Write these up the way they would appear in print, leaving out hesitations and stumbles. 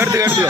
எடுத்துக்க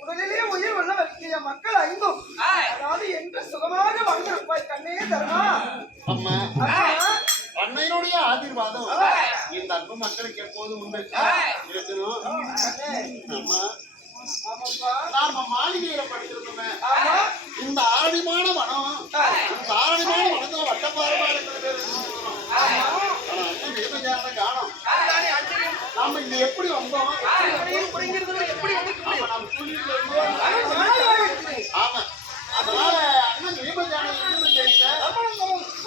உடலிலே உயிர் உள்ள மக்கள் ஐந்தும் அதாவது என்று சுகமாக வாழ்ந்திருப்பாய் கண்ணே தருமா. அன்னையினுடைய ஆசீர்வாதம் இந்த அன்பு மக்களுக்கு எப்போதும் உண்டு இருக்கணும். நாம மாளிகையில படிச்சிருந்தோமே இந்த ஆரணிமான வனம், இந்த ஆரணிமான வனத்துல வட்டப்பாறை காணும். நாம இங்க எப்படி வந்தோம்? ஆமா, அதனால அண்ணன் தீபஜானம் எங்க தெரியல.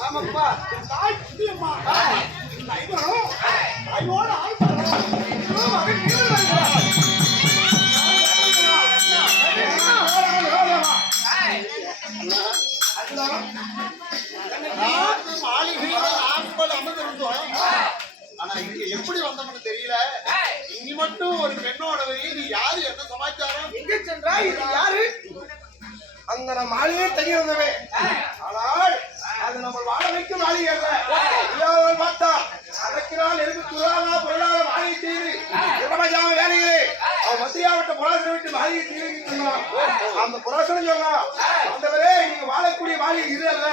ஆமாப்பா தாய் புதியம்மா ஆனா இங்க எப்படி வந்தோம்னு தெரியல. இனி மட்டும் ஒரு பெண்ணோட வரி நீ யாரு, என்ன சமாச்சாரம், எங்க சென்றா, இது யாரு? அந்த நம்ம மாளிகையே தெரிகிறதவே, ஆனால் அது நம்ம வாழ வைக்கும் மாளிகை அல்ல. பார்த்தா அதற்கிறால் எதுக்கு துறானா பொருளாக மாளிகை செய்து இரமஜாம வேலைகளே அவன் மத்தியாவட்ட புராசனை விட்டு மாளிகை செய்து அந்த புராசனை சொன்னா, அந்தவரே நீங்க வாழக்கூடிய மாளிகை இது அல்ல,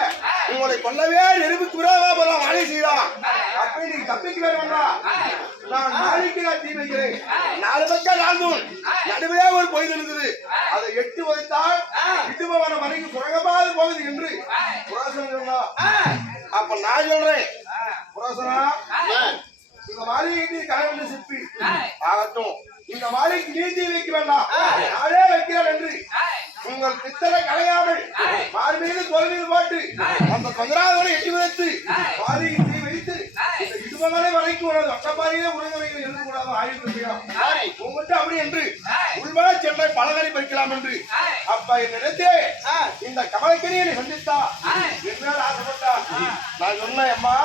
உங்களை கொல்லவே நெருப்பு துறாவா போல மாளிகை செய்யலாம். அப்படி நீங்க தப்பிக்க வேணும்னா நான் மாளிகைக்கு நான் தீ வைக்கிறேன். 4 பக்கம் நான்கும் நடுவே ஒரு பொய்து இருந்தது, அதை 8 வைத்தால் இட்டுபவன மனைக்கு சுரங்கமாக போகுது என்று புராசனம் சொன்னா. அப்ப நான் சொல்றேன், புராசனா இந்த மாளிகைக்கு கனவு சிற்பி ஆகட்டும், இந்த மாளிகைக்கு நீதி வைக்க வேண்டாம், நானே வைக்கிறேன் என்று உங்கள் பித்தரை கலையாமல் மாறு மீது தோல் மீது போட்டு அந்த கொஞ்சராதோடு எட்டி வைத்து மாளிகை தீ வைத்து இந்த இடுபவனை வரைக்கும் உனது வட்டப்பாறையிலே உணர்ந்தவைகள் எழுதக்கூடாது ஆயுதம் உங்கள்கிட்ட அப்படி என்று உள்வர சென்றை பலகரை பறிக்கலாம் என்று. அப்ப என்னிடத்தே இந்த கமலக்கரியை சந்தித்தா என்ன ஆசைப்பட்டா, நான் சொன்னேன், அம்மா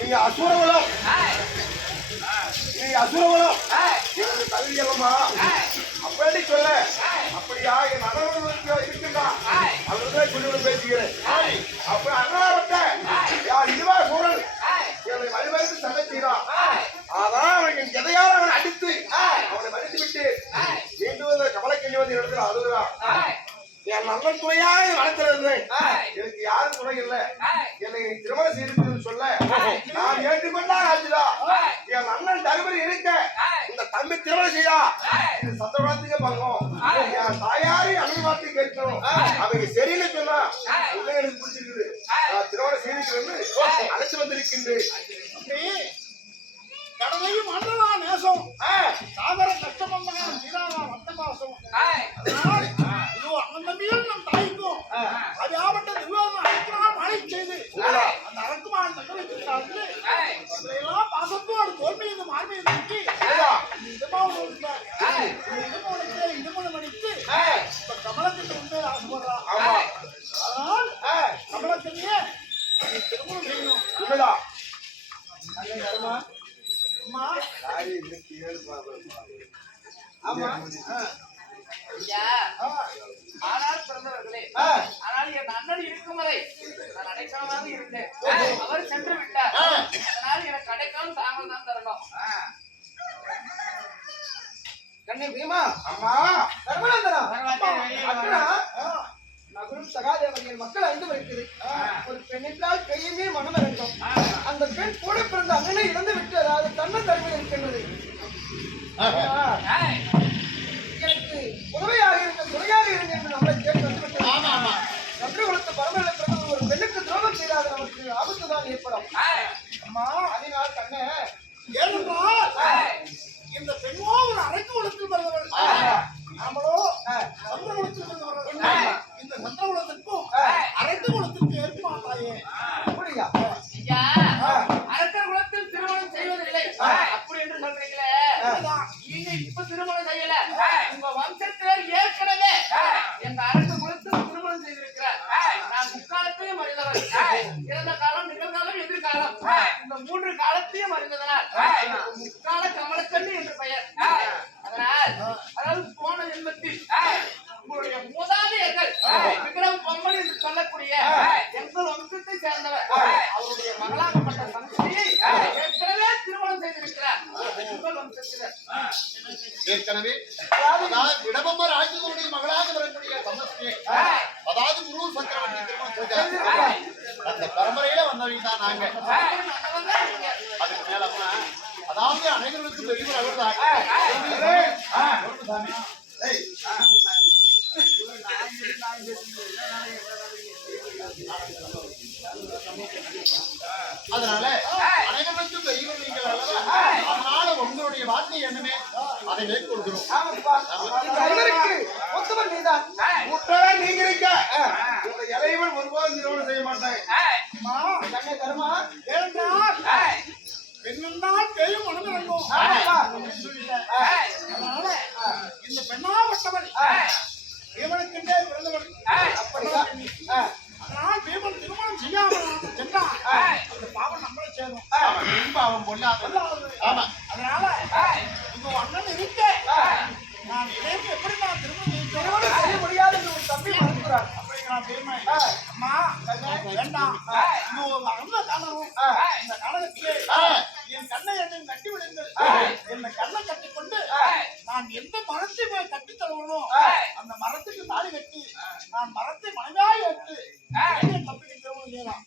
நீங்க அசுரகுலம், நீ அசுரகுலம் எனக்கு தகுதி அல்லமா அப்படி சொல்ல. அப்படியா என் அண்ணன் இருக்குண்டா அவர்தான் சொல்லி பேசுகிறேன். அப்ப அண்ணாவட்ட யார் இதுவா சூழல் என்னை வழிவகுத்து சண்டை செய்தான். அதான் அவனுக்கு எதையாவது அவனை அடித்து அவனை மடித்து விட்டு மீண்டும் கமலக்கண்ணி வந்து இடத்துல அழுகுறான். என் நல்ல துணையாக வளர்த்திருந்தேன், எனக்கு யாரும் துணை இல்லை, என்னை திருமணம் செய்து சொல்ல நான் ஏற்றுக்கொண்டா ஆச்சுதா. என் அண்ணன் தருமரி இருக்க இந்த தம்பி திருமணம் செய்தா இது சத்தவளத்துக்கே பங்கும். என் தாயாரி அனுமதி கேட்கணும், அவங்க சரியில்லை சொன்னா இல்லை எனக்கு பிடிச்சிருக்குது, நான் திருமணம் செய்திருக்கிறேன் அழைச்சு வந்திருக்கின்றேன். கடலையும் மன்னனா நேசம் சாகர கஷ்டமல்லா நீரானா வட்ட பாசம். அண்ணன் தம்பியும் நம் தாய்க்கும் அது ஆவட்ட திருவாரூர் அழைக்கிறான் மழை செய்து அந்த அரக்குமான தங்கவைத்திருக்காரு எல்லாம் பாசத்தோடு தோல்மையை மார்மையை நோக்கி இடமூலம் அடித்து இப்ப கமலத்திட்ட உண்மையை ஆசைப்படுறான். அதனால் கமலக்கண்ணியே நீ திருமணம் செய்யணும். உண்மைதான். அம்மா ஆமா. ஐயா, ஆனால் பிறந்தவர்களே, ஆனால் என் அண்ணன் இருக்கும் வரை நான் அடைக்கலமாக இருந்தேன். அவர் சென்று விட்டார். அதனால் எனக்கு அடைக்கலம் தாங்கள் தான் தரணும். கண்ணே பீமா அம்மா தர்மநந்தனா பரவாயில்லை, அக்கா நகரும் சகாதேவர்கள் மக்கள் ஐந்து வருகிறது. ஒரு பெண்ணிற்கால் கையுமே மனம் இறங்கும். அந்த பெண் கூட பிறந்த அண்ணனை இழந்து விட்டு அதாவது தன்னை தருமையில் இருக்கின்றது. எனக்கு உதவியாக இருந்த துணையாக இருங்க என்று நம்மளை தேடி வந்துவிட்டோம். சற்று கொடுத்த பரமநிலை பிறகு ஒரு பெண்ணுக்கு துரோகம் செய்தால் நமக்கு ஆபத்து தான் ஏற்படும். அம்மா அதனால் கண்ணே ஏனென்றால் இந்த பெண்ணோ ஒரு அரைக்கு உலகத்தில் பிறந்தவள். நாமளோ சந்திர குலத்தில் பிறந்தவர்கள். இந்த சந்திர குலத்திற்கும் அரைக்கு குலத்திற்கும் ஏற்பா தாயே. அப்படியா? ஐயா, அரசர் குலத்தில் திருமணம் செய்வதில்லை அப்படி என்று சொல்றீங்களே. நீங்க இப்ப திருமணம் செய்யல. உங்க வம்சத்தினர் ஏற்கனவே எங்க அரச குலத்தில் திருமணம் செய்திருக்கிறார். நான் முக்காலத்தையும் அறிந்தவர். இறந்த காலம், நிகழ்காலம், எதிர்காலம் இந்த 3 காலத்தையும் அறிந்ததனால் முக்கால கமலக்கண்ணி என்று பெயர். அதனால் அதாவது போன ஜென்மத்தில் உங்களுடைய மூதாதையர்கள் விக்ரம் பொம்மன் என்று சொல்லக்கூடிய எங்கள் வம்சத்தை சேர்ந்தவர் அவருடைய மகளாகப்பட்ட சந்ததியை ஏற்கனவே திருமணம் செய்திருக்கிறார். உங்கள் வம்சத்தினர் ஏற்கனவே விடபம்ம ராஜ்யத்தினுடைய மகளாக வரக்கூடிய சமஸ்தியை அதாவது குரு சக்கரவர்த்தி திருமணம் செய்தார். அந்த பரம்பரையில வந்தவங்க தான் நாங்க. அதுக்கு மேலமா அதாவது அனைவருக்கும் பெரியவர் அவர்தான். அதனால அனைவருக்கும் பெரியவர் நீங்கள் அல்லவா? அதனால உங்களுடைய வார்த்தை என்னமே அதை மேற்கொள்கிறோம். இந்த ஐவருக்கு ஒத்தவர் நீதான். முட்டவே நீங்க இருக்க. உங்க இளையவன் ஒருபோதும் திருமணம் செய்ய மாட்டாங்க. கண்ணே தருமா ஏனென்றால் பெண்ணென்றால் பெயும் மனம் இறங்கும். அதனால இந்த பெண்ணாவட்டவள் பீமனுக்கென்றே பிறந்தவள். அதனால் பீமன் திருமணம் செய்யாமல் சென்றால் அந்த பாவம் நம்மளை சேரும். பாவம் பொல்லாதது. ஆமா. அதனால உங்க அண்ணன் இருக்க நான் இணைந்து எப்படி நான் திருமணம் செய்ய முடியாது என்று ஒரு தம்பி மறுக்கிறார். அப்படிங்கிறான் பீமை. அம்மா வேண்டாம், இன்னும் ஒரு அண்ணன் காணணும். இந்த காலகத்திலே என் கண்ணை என்னை கட்டி விடுங்கள். என்னை கண்ணை கட்டிக்கொண்டு நான் எந்த மரத்தை போய் கட்டி தருவனோ அந்த மரத்துக்கு தாலி கட்டி நான் மரத்தை மனைவியாய் ஏற்று என் தப்பிக்கு திருமணம் செய்யலாம்.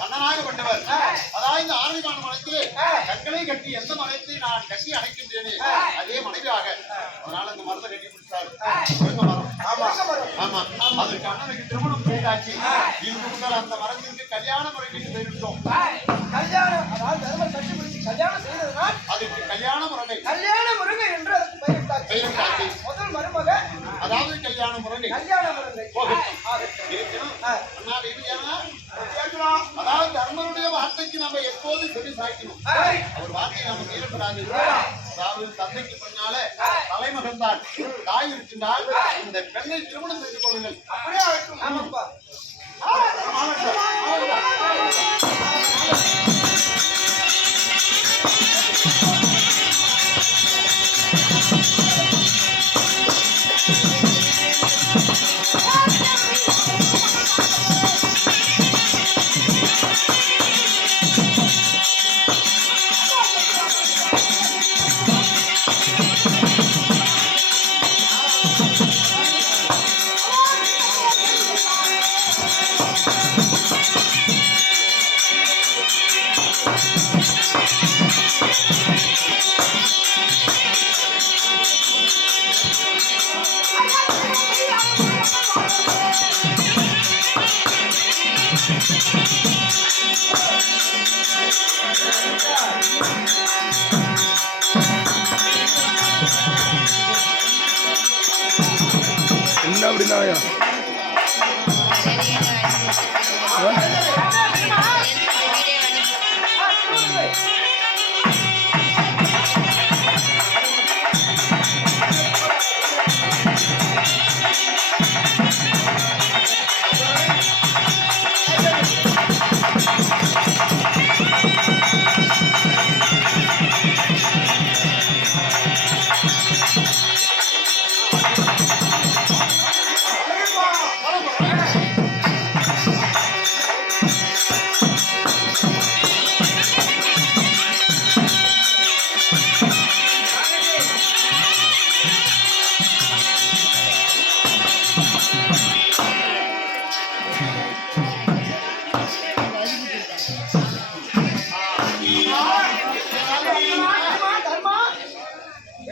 கண்ணனாகப்பட்டவர் அதாவது இந்த ஆரணிமான மனத்திலே கண்களை கட்டி எந்த மனத்தை நான் கட்டி அடைக்கின்றேனே அதே மனைவியாக. அதனால அந்த மரத்தை கட்டி பிடிச்சாரு மரம். ஆமா, அதற்கு அண்ணனுக்கு திருமணம் செய்தாச்சு. இன்று முதல் அந்த மரத்திற்கு கல்யாண முறைக்கு போயிருந்தோம். கல்யாணம் அதாவது தர்மம் கட்டி பிடிச்சு கல்யாணம் செய்ததுனால் அதுக்கு கல்யாண முறை கல்யாண முருகை என்று அதுக்கு பெயரிட்டாச்சு. முதல் மருமக அதாவது கல்யாண முறை கல்யாண முருகை. அதாவது தர்மனுடைய வார்த்தைக்கு நம்ம எப்போது சொல்லி சாய்க்கணும். அவர் வார்த்தையை நம்ம மீறக்கூடாது. அதாவது தந்தைக்கு பின்னால தலைமகன் தான் தாய் இருக்கின்றால் இந்த பெண்ணை திருமணம் செய்து கொள்ளுங்கள். அப்படியே ஆகட்டும். ஆமாப்பா.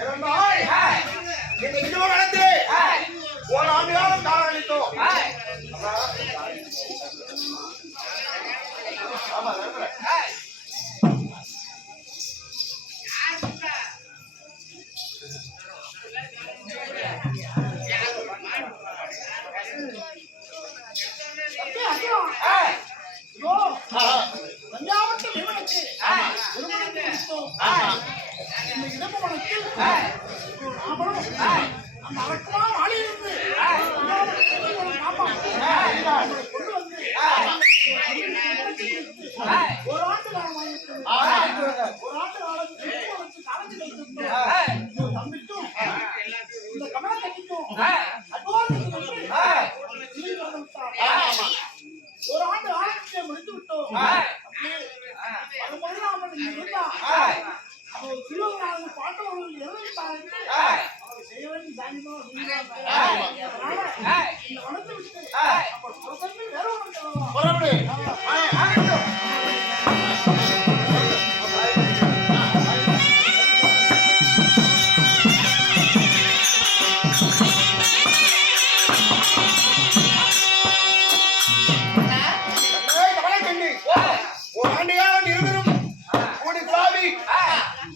ஏனென்றால், இந்த திருமணத்திலே ஒரு ஆண்டு காலம் காலகழித்தோம். ஆமா, நினைக்கிறேன். தஞ்சாவூர் விமனுக்கு திருமணத்தை முடித்தோம். இந்த இடமணத்தில் நாமளும் அந்த அடக்கமா வாழியிருந்து கொண்டு வந்து ஒரு ஆண்டு காலம் காலத்து வைத்திருந்தோம். தம்பிக்கும் இந்த கமலக்கட்டிக்கும் ஒரு ஆண்டு ஆரம்பிக்க முடித்து விட்டோம். வரும்போது அவன் இங்க இருந்தா அவன் திருவள்ளாறு பாட்டவர்கள் இறந்துட்டாங்க. அவன் செய்ய வேண்டிய சாயந்தரம் அதனால இந்த வனத்தை விட்டு அப்ப புறப்பட்டு வேற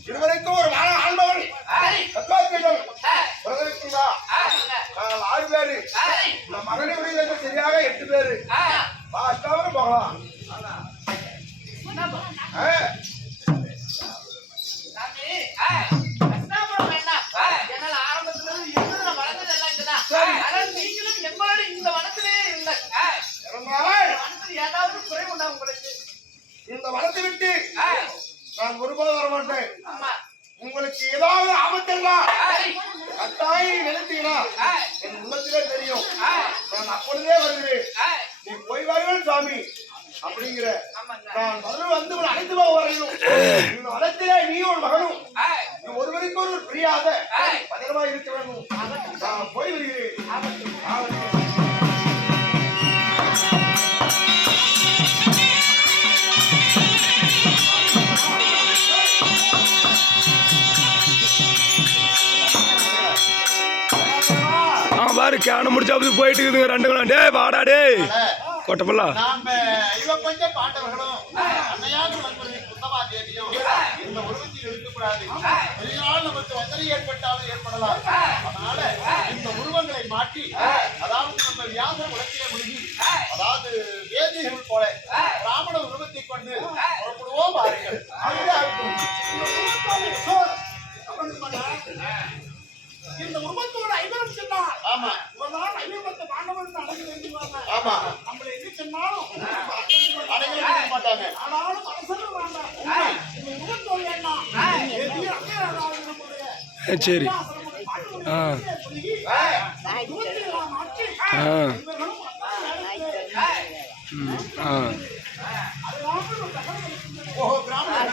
இதுவரைக்கும் ஒரு ஆண்மகன் நாங்கள் 6 பேரு, இந்த மகனுடைய சரியாக 8 பேரு. பாஸ்டாவது போகலாம். என்னால ஆரம்பத்துல இருந்து எங்க வளர்ந்தது எல்லாம் இங்கதான். ஆனால் நீங்களும் எங்களோட இந்த வனத்திலே இருந்த வனத்தில் ஏதாவது குறை உண்டா உங்களுக்கு? இந்த வளர்த்து விட்டு நான் ஒருபோது வர மாட்டேன். ஆமா, உங்களுக்கு ஏதாவது ஆபத்தெல்லா கட்டாயம் நினைத்தீங்கன்னா என் உள்ளத்திலே தெரியும். நான் அப்பொழுதே வருகிறேன். நீ போய் வருவேன் சாமி அப்படிங்கிற நான் வந்து ஒரு அழைத்து போக வரையும். இந்த வனத்திலே நீ ஒரு மகனும் ஒருவருக்கு ஒரு பிரியாத பத்திரமா இருக்க வேண்டும். நான் போய் வருகிறேன். பாரு கேன முடிச்சா போயிட்டு இருக்குதுங்க 2 கிலோ. டே வாடா டே கொட்டப்பல்லா. நாம இவ கொஞ்சம் பாண்டவர்களும் அன்னையாக சுத்தமா தேடியும் இந்த உருவத்தில் இருக்கக்கூடாது. பெரிய நாள் நமக்கு வசதி ஏற்பட்டாலும் ஏற்படலாம். அதனால இந்த உருவங்களை மாற்றி, அதாவது நம்ம வியாச உலகிலே முழுகி, அதாவது வேதிகள் போல ராமண உருவத்தை கொண்டு புறப்படுவோம். பாருங்கள், இந்த உருவத்தோட ஐவரம் சொன்னார். ஆமா, ஒரு நாள் ஐவரத்தை பாண்டவர்கள் அடங்கி வேண்டிவாங்க. ஆமா, நம்மள எது சொன்னாலும் அடங்கி மாட்டாங்க. ஆனாலும் அரசர்கள் வேண்டாம். இந்த உருவத்தோட என்ன சரி. பிராமணராக